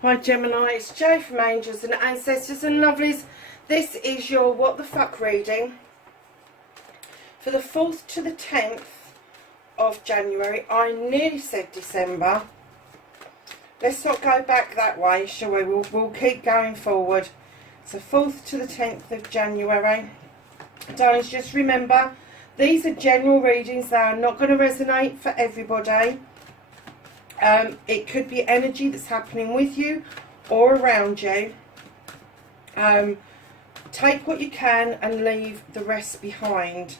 Hi Gemini, it's Jo from Angels and Ancestors and Lovelies. This is your What the Fuck reading for the 4th to the 10th of January. I nearly said December. Let's not go back that way, shall we? We'll keep going forward. So 4th to the 10th of January. Darlings, just remember, these are general readings. They are not going to resonate for everybody. It could be energy that's happening with you or around you. Take what you can and leave the rest behind.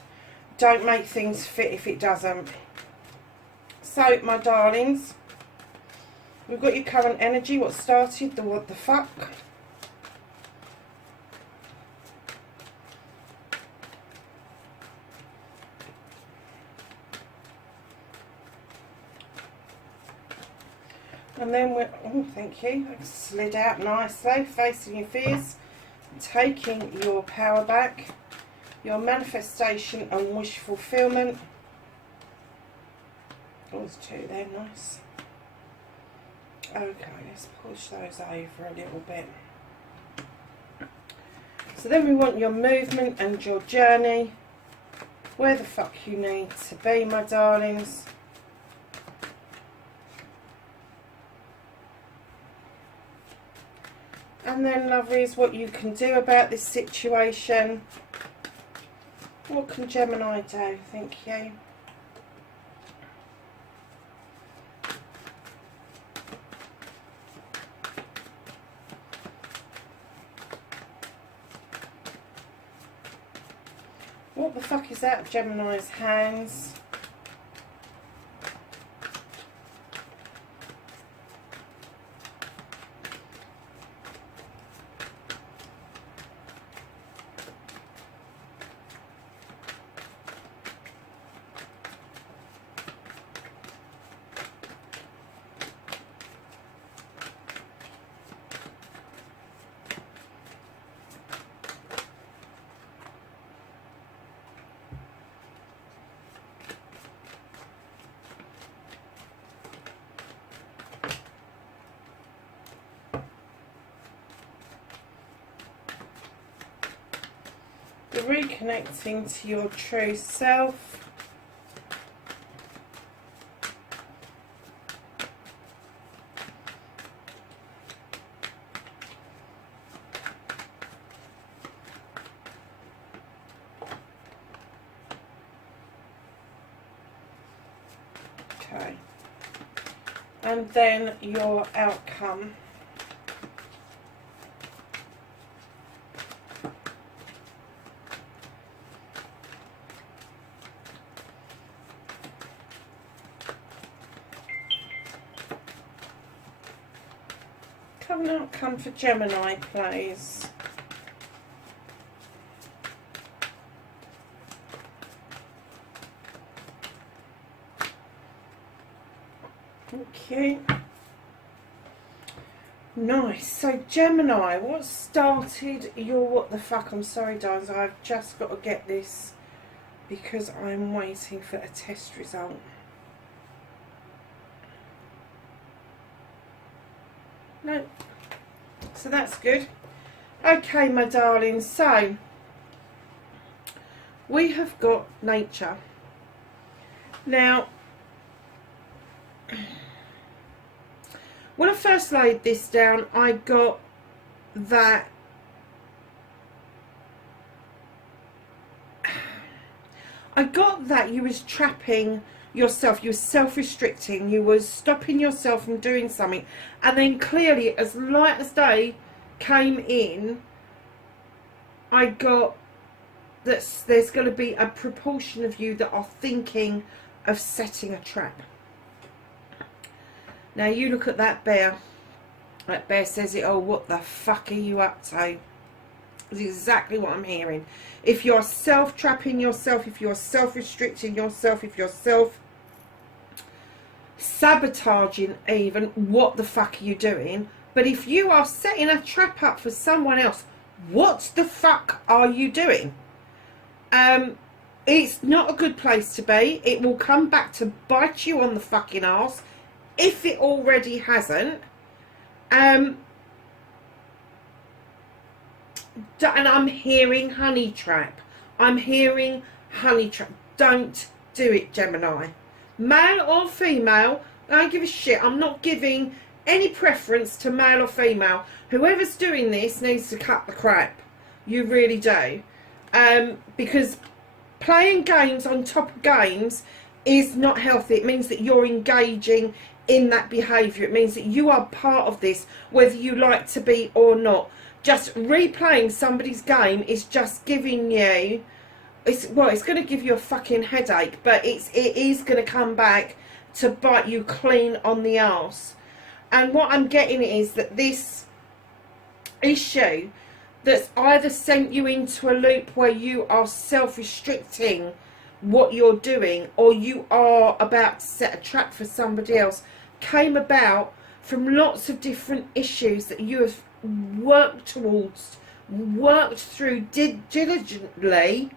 Don't make things fit if it doesn't. So, my darlings, we've got your current energy, what started, the what the fuck. And then we're, oh thank you, that slid out nicely, facing your fears, taking your power back, your manifestation and wish fulfillment. Oh, there's two there, nice. Okay, let's push those over a little bit. So then we want your movement and your journey, where the fuck you need to be, my darlings. And then, lovelies, what you can do about this situation. What can Gemini do? Thank you. What the fuck is out of Gemini's hands? Reconnecting to your true self. Okay. And then your outcome. Have an outcome for Gemini, please. Thank you. Nice. So Gemini, what started your what the fuck? I'm sorry, darlings, I've just got to get this because I'm waiting for a test result. No. So that's good. Okay, my darlings, so we have got nature. Now, when I first laid this down, I got that you was trapping yourself, you were self-restricting, you was stopping yourself from doing something, and then clearly as light as day came in, I got that there's going to be a proportion of you that are thinking of setting a trap. Now you look at that bear says it all. What the fuck are you up to? Is exactly what I'm hearing. If you're self-trapping yourself, if you're self-restricting yourself, if you're sabotaging even, what the fuck are you doing? But if you are setting a trap up for someone else, what the fuck are you doing? It's not a good place to be. It will come back to bite you on the fucking arse if it already hasn't. And I'm hearing honey trap. I'm hearing honey trap. Don't do it, Gemini. Male or female, I don't give a shit. I'm not giving any preference to male or female. Whoever's doing this needs to cut the crap. You really do. Because playing games on top of games is not healthy. It means that you're engaging in that behaviour. It means that you are part of this, whether you like to be or not. Just replaying somebody's game is just giving you, it's going to give you a fucking headache, but it is going to come back to bite you clean on the arse. And what I'm getting is that this issue that's either sent you into a loop where you are self-restricting what you're doing, or you are about to set a trap for somebody else, came about from lots of different issues that you have worked towards, worked through diligently,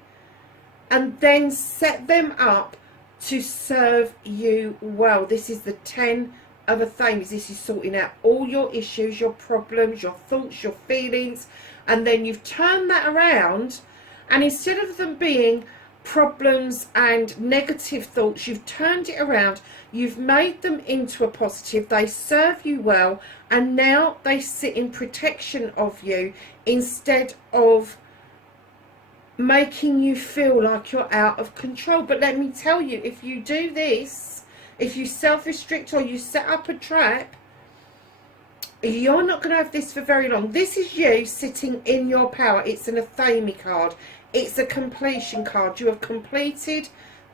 and then set them up to serve you well. This is the 10 of a things. This is sorting out all your issues, your problems, your thoughts, your feelings, and then you've turned that around, and instead of them being problems and negative thoughts, you've turned it around, you've made them into a positive. They serve you well, and now they sit in protection of you instead of making you feel like you're out of control. But let me tell you, if you do this, if you self-restrict or you set up a trap, you're not going to have this for very long. This is you sitting in your power. It's an Athame card. It's a completion card. You have completed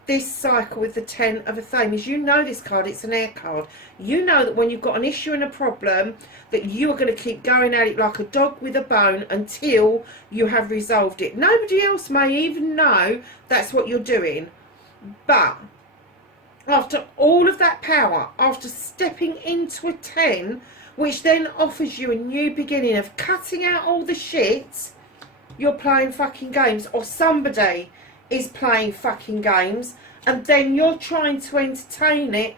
this cycle with the 10 of Athames. You know this card. It's an air card. You know that when you've got an issue and a problem, that you are going to keep going at it like a dog with a bone until you have resolved it. Nobody else may even know that's what you're doing. But after all of that power, after stepping into a 10, which then offers you a new beginning of cutting out all the shit, you're playing fucking games, or somebody is playing fucking games, and then you're trying to entertain it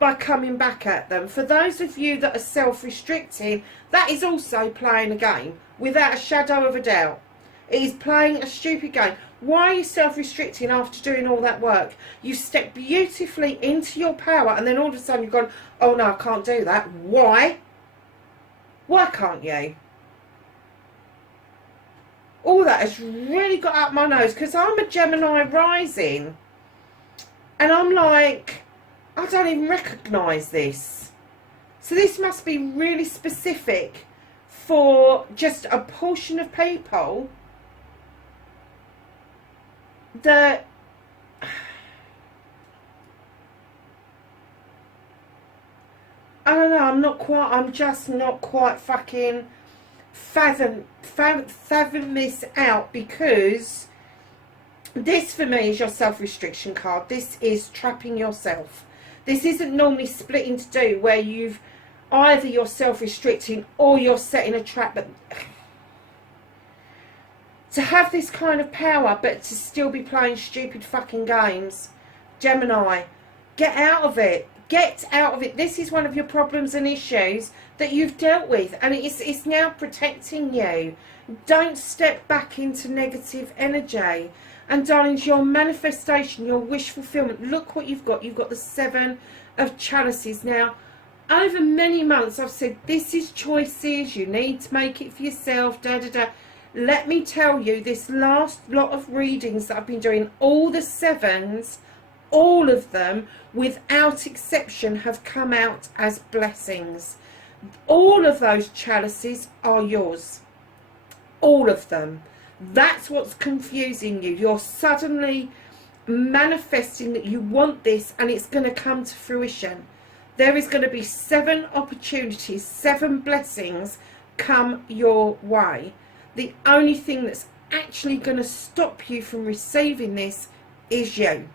by coming back at them. For those of you that are self-restricting, that is also playing a game, without a shadow of a doubt. It is playing a stupid game. Why are you self-restricting after doing all that work? You step beautifully into your power, and then all of a sudden you've gone, oh no, I can't do that. Why? Why can't you? All that has really got up my nose, because I'm a Gemini rising, and I'm like, I don't even recognise this. So this must be really specific for just a portion of people that I don't know, I'm just not quite fucking fathom this out, because this for me is your self-restriction card. This is trapping yourself. This isn't normally split into two, where you've either you're self-restricting or you're setting a trap. But to have this kind of power but to still be playing stupid fucking games, Gemini, get out of it. Get out of it. This is one of your problems and issues that you've dealt with, and it's now protecting you. Don't step back into negative energy. And darlings, your manifestation, your wish fulfillment, look what you've got. You've got the 7 of Chalices. Now, over many months I've said this is choices, you need to make it for yourself, da da da. Let me tell you, this last lot of readings that I've been doing, all the 7s, all of them without exception have come out as blessings. All of those chalices are yours, all of them. That's what's confusing you. You're suddenly manifesting that you want this, and it's going to come to fruition. There is going to be 7 opportunities, 7 blessings come your way. The only thing that's actually going to stop you from receiving this is you.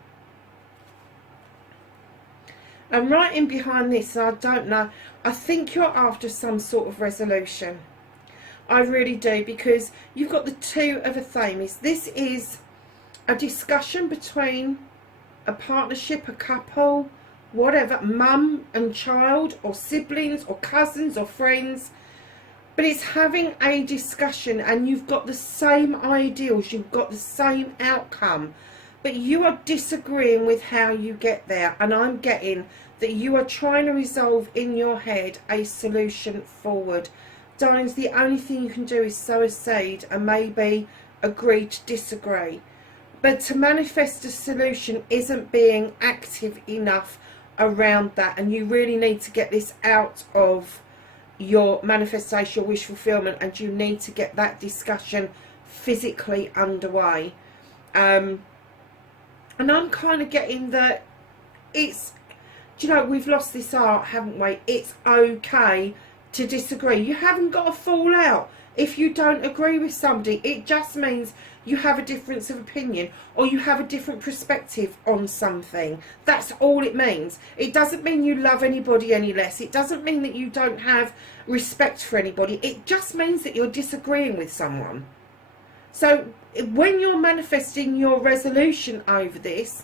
And right in behind this, I don't know, I think you're after some sort of resolution. I really do, because you've got the Two of Athames. This is a discussion between a partnership, a couple, whatever, mum and child, or siblings, or cousins, or friends. But it's having a discussion, and you've got the same ideals, you've got the same outcome, but you are disagreeing with how you get there. And I'm getting that you are trying to resolve in your head a solution forward. Darlings, the only thing you can do is sow a seed and maybe agree to disagree. But to manifest a solution isn't being active enough around that, and you really need to get this out of your manifestation, your wish fulfillment, and you need to get that discussion physically underway. And I'm kind of getting that it's, do you know, we've lost this art, haven't we? It's okay to disagree. You haven't got to fall out if you don't agree with somebody. It just means you have a difference of opinion, or you have a different perspective on something. That's all it means. It doesn't mean you love anybody any less. It doesn't mean that you don't have respect for anybody. It just means that you're disagreeing with someone. So when you're manifesting your resolution over this,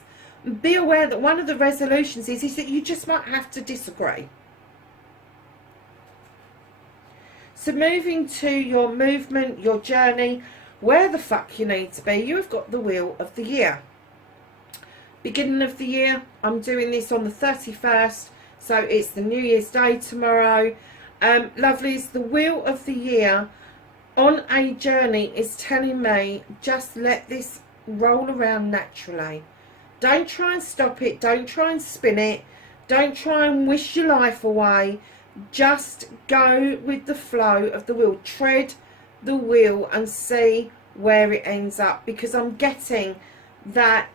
be aware that one of the resolutions is that you just might have to disagree. So moving to your movement, your journey, where the fuck you need to be, you have got the Wheel of the Year. Beginning of the year, I'm doing this on the 31st, so it's the New Year's Day tomorrow. Lovelies, the Wheel of the Year on a journey is telling me just let this roll around naturally. Don't try and stop it, don't try and spin it, don't try and wish your life away. Just go with the flow of the wheel. Tread the wheel and see where it ends up, because I'm getting that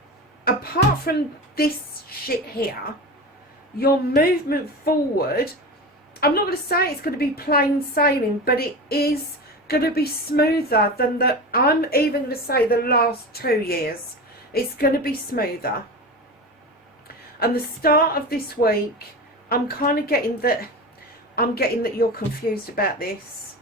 apart from this shit here, your movement forward, I'm not going to say it's going to be plain sailing, but it is going to be smoother than the, I'm even going to say, the last 2 years. It's going to be smoother. And the start of this week, I'm kind of getting that, you're confused about this.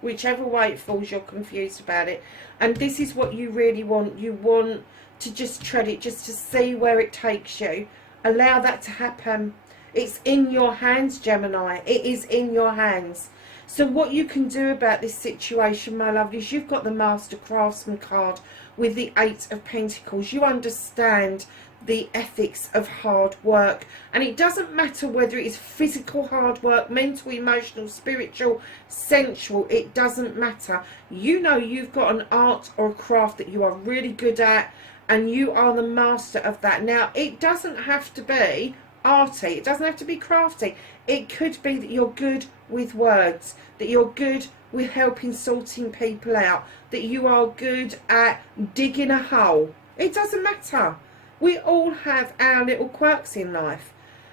Whichever way it falls, you're confused about it. And this is what you really want. You want to just tread it, just to see where it takes you. Allow that to happen. It's in your hands, Gemini. It is in your hands. So what you can do about this situation, my love, is you've got the Master Craftsman card with the 8 of Pentacles. You understand the ethics of hard work, and it doesn't matter whether it is physical hard work, mental, emotional, spiritual, sensual, it doesn't matter. You know you've got an art or a craft that you are really good at, and you are the master of that. Now, it doesn't have to be arty, it doesn't have to be crafty. It could be that you're good with words, that you're good with helping sorting people out, that you are good at digging a hole. It doesn't matter. We all have our little quirks in life.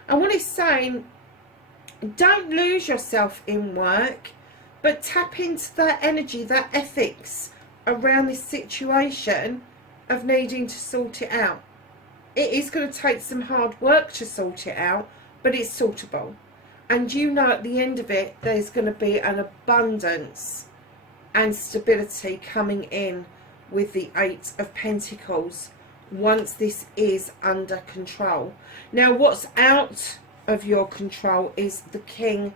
And what it's saying, don't lose yourself in work, but tap into that energy, that ethics around this situation of needing to sort it out. It is going to take some hard work to sort it out, but it's sortable. And you know at the end of it, there's going to be an abundance and stability coming in with the 8 of Pentacles once this is under control. Now, what's out of your control is the King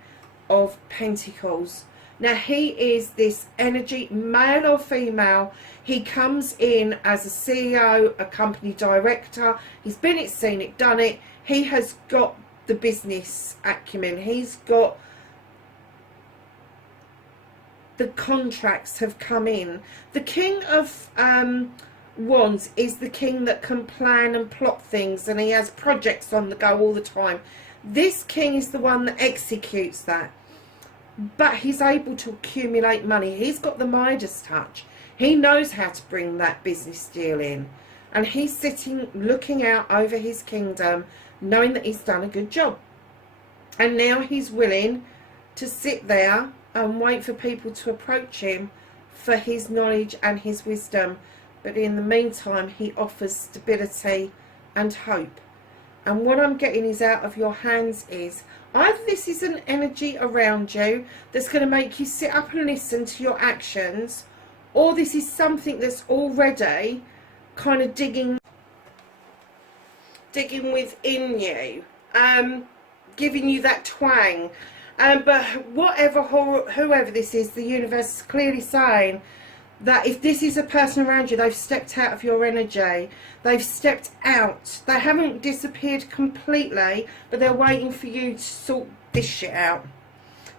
of Pentacles. Now, he is this energy, male or female. He comes in as a CEO, a company director. He's been it, seen it, done it. He has got the business acumen. He's got the contracts have come in. The King of Wands is the king that can plan and plot things, and he has projects on the go all the time. This king is the one that executes that, but he's able to accumulate money. He's got the Midas touch. He knows how to bring that business deal in, and he's sitting looking out over his kingdom, knowing that he's done a good job. And now he's willing to sit there and wait for people to approach him for his knowledge and his wisdom. But in the meantime, he offers stability and hope. and what I'm getting is out of your hands is either this is an energy around you that's going to make you sit up and listen to your actions, or this is something that's already kind of digging within you, giving you that twang. But whoever this is, the universe is clearly saying that if this is a person around you, they've stepped out of your energy. They've stepped out. They haven't disappeared completely, but they're waiting for you to sort this shit out.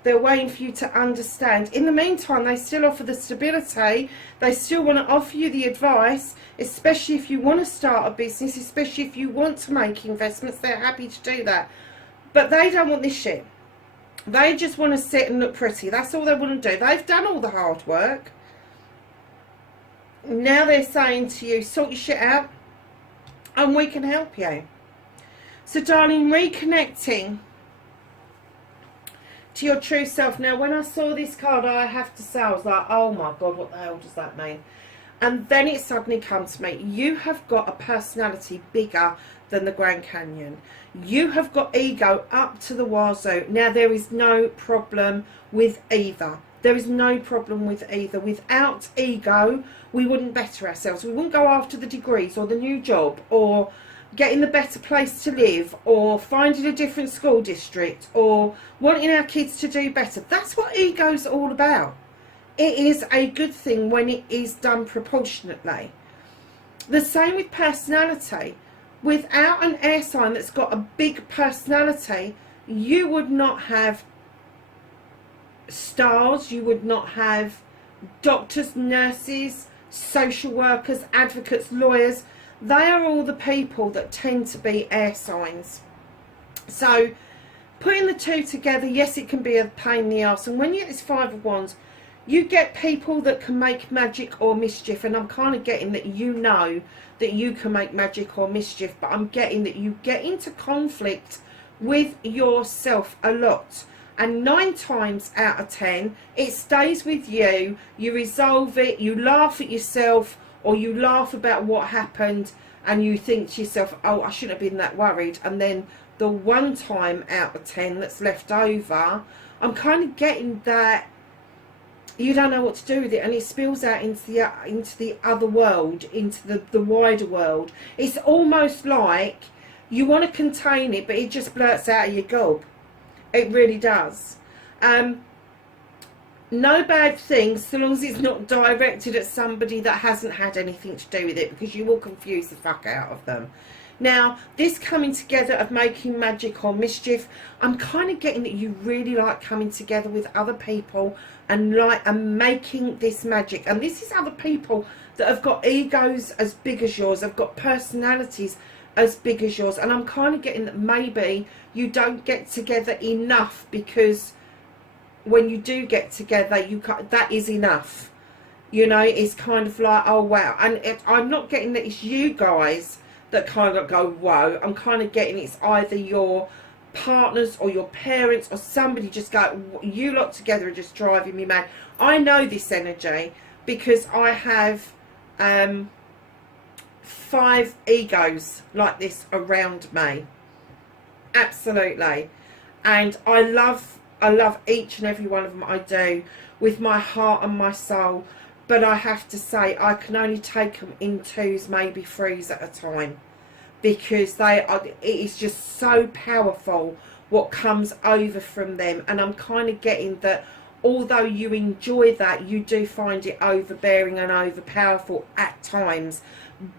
They're waiting for you to understand. In the meantime, they still offer the stability. They still want to offer you the advice, especially if you want to start a business, especially if you want to make investments. They're happy to do that. But they don't want this shit. They just want to sit and look pretty. That's all they want to do. They've done all the hard work. Now they're saying to you, sort your shit out and we can help you. So darling, reconnecting to your true self. Now when I saw this card, I have to say, I was like, oh my God, what the hell does that mean? And then it suddenly comes to me. You have got a personality bigger than the Grand Canyon. You have got ego up to the wazoo. Now there is no problem with either. There is no problem with either. Without ego, we wouldn't better ourselves. We wouldn't go after the degrees or the new job or getting the better place to live or finding a different school district or wanting our kids to do better. That's what ego's all about. It is a good thing when it is done proportionately. The same with personality. Without an air sign that's got a big personality, you would not have stars, you would not have doctors, nurses, social workers, advocates, lawyers. They are all the people that tend to be air signs. So putting the two together, yes, it can be a pain in the arse. And when you get this Five of Wands, you get people that can make magic or mischief. And I'm kind of getting that you know that you can make magic or mischief, but I'm getting that you get into conflict with yourself a lot. And 9 times out of 10, it stays with you. You resolve it, you laugh at yourself, or you laugh about what happened, and you think to yourself, oh, I shouldn't have been that worried. And then the 1 time out of 10 that's left over, I'm kind of getting that you don't know what to do with it, and it spills out into the other world, into the wider world. It's almost like you want to contain it, but it just blurts out of your gob. It really does. No bad things, so long as it's not directed at somebody that hasn't had anything to do with it, because you will confuse the fuck out of them. Now, this coming together of making magic or mischief, I'm kind of getting that you really like coming together with other people and making this magic. And this is other people that have got egos as big as yours, have got personalities as big as yours. And I'm kind of getting that maybe you don't get together enough, because when you do get together, that is enough. You know, it's kind of like, oh wow. And I'm not getting that it's you guys that kind of go, whoa. I'm kind of getting it's either your partners or your parents or somebody just go, you lot together are just driving me mad. I know this energy because I have 5 egos like this around me. Absolutely. And I love each and every one of them. I do, with my heart and my soul. But I have to say, I can only take them in 2s, maybe 3s at a time, because it is just so powerful what comes over from them. And I'm kind of getting that although you enjoy that, you do find it overbearing and overpowerful at times,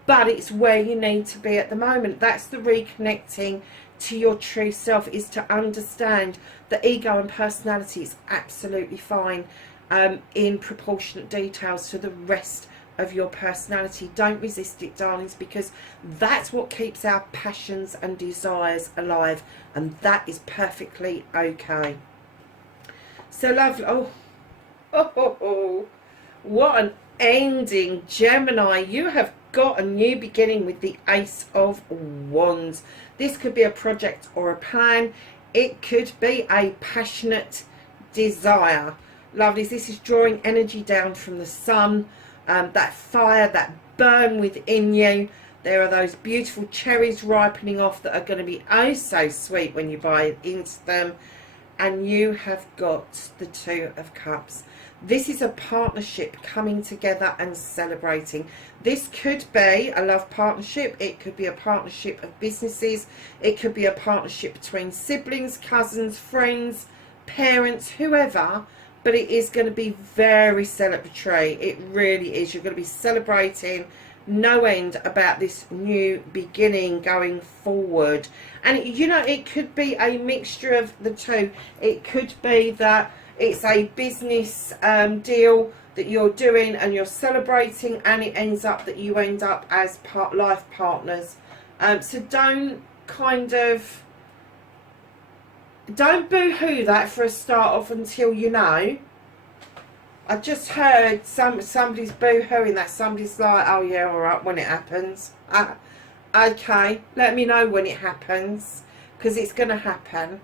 but it's where you need to be at the moment. That's the reconnecting to your true self, is to understand that ego and personality is absolutely fine in proportionate details to the rest of your personality. Don't resist it, darlings, because that's what keeps our passions and desires alive, and that is perfectly okay. So lovely. Oh, what an ending, Gemini. You have got a new beginning with the Ace of Wands. This could be a project or a plan. It could be a passionate desire. Lovelies, this is drawing energy down from the sun, that fire, that burn within you, There are those beautiful cherries ripening off that are going to be oh so sweet when you bite into them. And you have got the Two of Cups. This is a partnership coming together and celebrating. This could be a love partnership. It could be a partnership of businesses. It could be a partnership between siblings, cousins, friends, parents, whoever. But it is going to be very celebratory. It really is. You're going to be celebrating no end about this new beginning going forward. And you know, it could be a mixture of the two. It could be that it's a business deal that you're doing and you're celebrating, and it ends up that you end up as life partners. So don't boo-hoo that for a start off until you know. I just heard somebody's boo-hooing that. Somebody's like, oh yeah, alright, when it happens. Okay, let me know when it happens, because it's going to happen.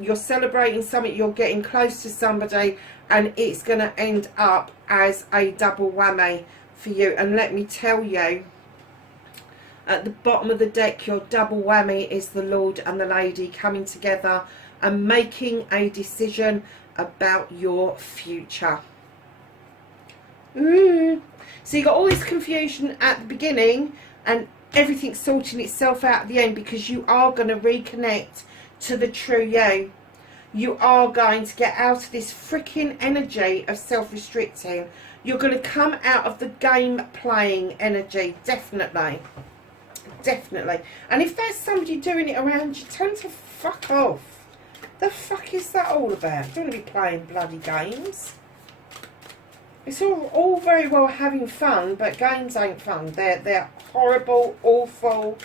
You're celebrating something, you're getting close to somebody, and it's going to end up as a double whammy for you. And let me tell you, at the bottom of the deck, your double whammy is the Lord and the Lady coming together and making a decision about your future. So you got all this confusion at the beginning and everything sorting itself out at the end, because you are going to reconnect to the true you. You are going to get out of this freaking energy of self-restricting. You're going to come out of the game playing energy, definitely. Definitely. And if there's somebody doing it around you, tell them to fuck off. The fuck is that all about? You don't want to be playing bloody games. It's all very well having fun, but games ain't fun. They're horrible, awful.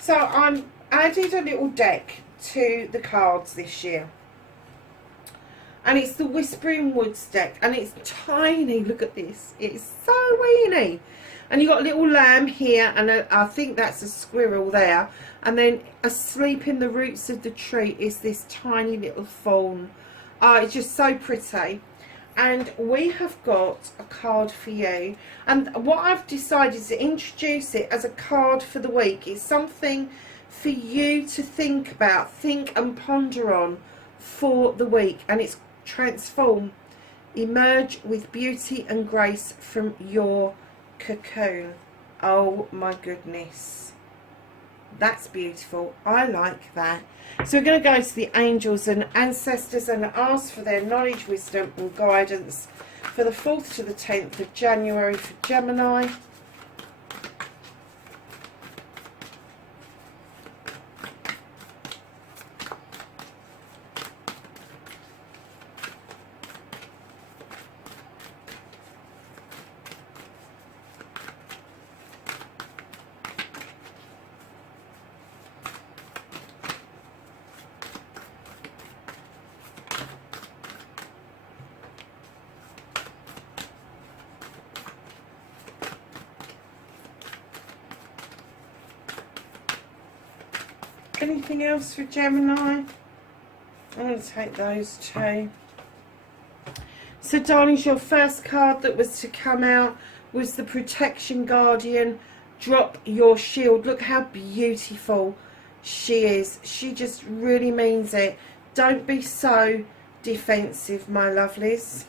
So I'm added a little deck to the cards this year. And it's the Whispering Woods deck. And it's tiny. Look at this. It's so weeny. And you've got a little lamb here. And I think that's a squirrel there. And then asleep in the roots of the tree is this tiny little fawn. It's just so pretty. And we have got a card for you. And what I've decided is to introduce it as a card for the week. It's something for you to think about, think and ponder on for the week. And it's transform. Emerge with beauty and grace from your cocoon. Oh my goodness. That's beautiful. I like that. So we're going to go to the angels and ancestors and ask for their knowledge, wisdom and guidance for the 4th to the 10th of January for Gemini. Anything else for Gemini? I'm going to take those two. So darlings, your first card that was to come out was the Protection Guardian. Drop your shield. Look how beautiful she is. She just really means it. Don't be so defensive, my lovelies.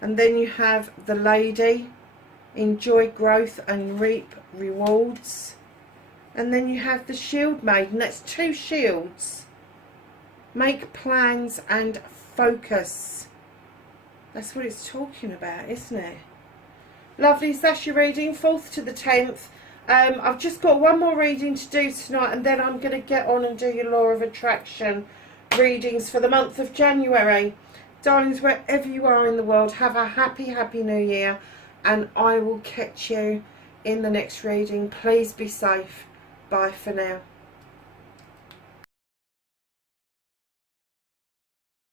And then you have the Lady. Enjoy growth and reap rewards. And then you have the Shield Maiden. That's 2 shields. Make plans and focus. That's what it's talking about, isn't it? Lovelies, that's your reading, 4th to the 10th. I've just got one more reading to do tonight, and then I'm going to get on and do your Law of Attraction readings for the month of January. Darlings, wherever you are in the world, have a happy, happy new year. And I will catch you in the next reading. Please be safe. Bye for now.